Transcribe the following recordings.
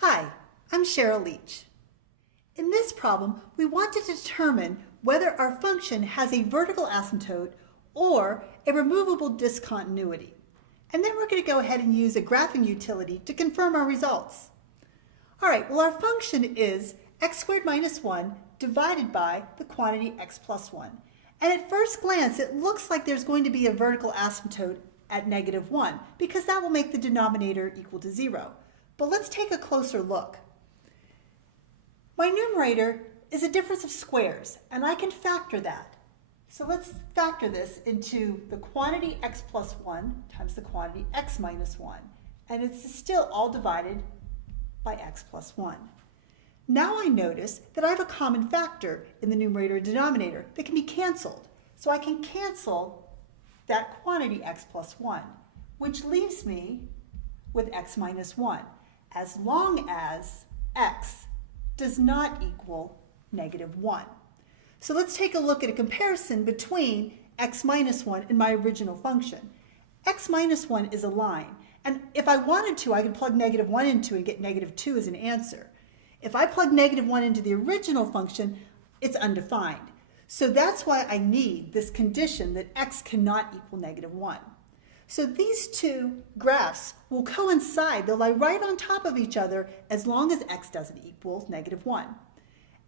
Hi, I'm Cheryl Leach. In this problem, we want to determine whether our function has a vertical asymptote or a removable discontinuity. And then we're going to go ahead and use a graphing utility to confirm our results. All right, well, our function is x squared minus 1 divided by the quantity x plus 1. And at first glance, it looks like there's going to be a vertical asymptote at -1 because that will make the denominator equal to 0. But let's take a closer look. My numerator is a difference of squares, and I can factor that. So let's factor this into the quantity x plus 1 times the quantity x minus 1. And it's still all divided by x plus 1. Now I notice that I have a common factor in the numerator and denominator that can be canceled. So I can cancel that quantity x plus 1, which leaves me with x minus 1, as long as x does not equal -1. So let's take a look at a comparison between x minus 1 and my original function. X minus 1 is a line, and if I wanted to, I could plug -1 into it and get -2 as an answer. If I plug -1 into the original function, it's undefined. So that's why I need this condition that x cannot equal -1. So these two graphs will coincide. They'll lie right on top of each other as long as x doesn't equal -1.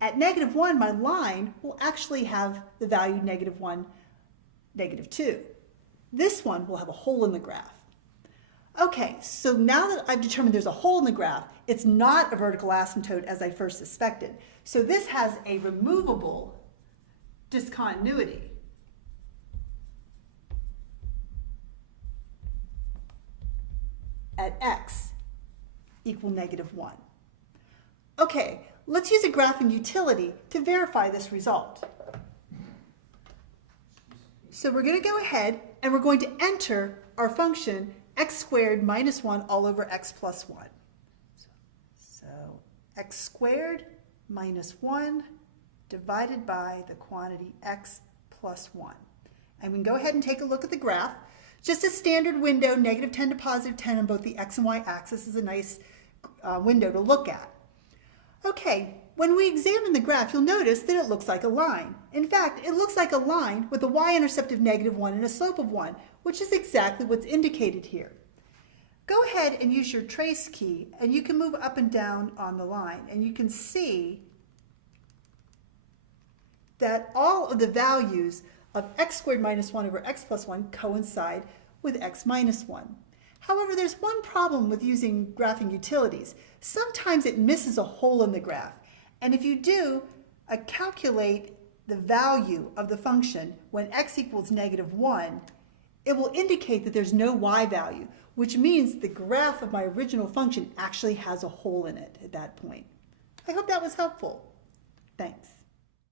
At -1, my line will actually have the value -1, -2. This one will have a hole in the graph. Okay, so now that I've determined there's a hole in the graph, it's not a vertical asymptote as I first suspected. So this has a removable discontinuity. At x equal -1. Okay, let's use a graphing utility to verify this result. So we're going to go ahead and we're going to enter our function x squared minus 1 all over x plus 1. So x squared minus 1 divided by the quantity x plus 1. And we can go ahead and take a look at the graph. Just a standard window, -10 to +10 on both the x and y axis is a nice window to look at. Okay, when we examine the graph, you'll notice that it looks like a line. In fact, it looks like a line with a y-intercept of -1 and a slope of 1, which is exactly what's indicated here. Go ahead and use your trace key, and you can move up and down on the line, and you can see that all of the values of x squared minus 1 over x plus 1 coincide with x minus 1. However, there's one problem with using graphing utilities. Sometimes it misses a hole in the graph. And if you do calculate the value of the function when x equals -1, it will indicate that there's no y value, which means the graph of my original function actually has a hole in it at that point. I hope that was helpful. Thanks.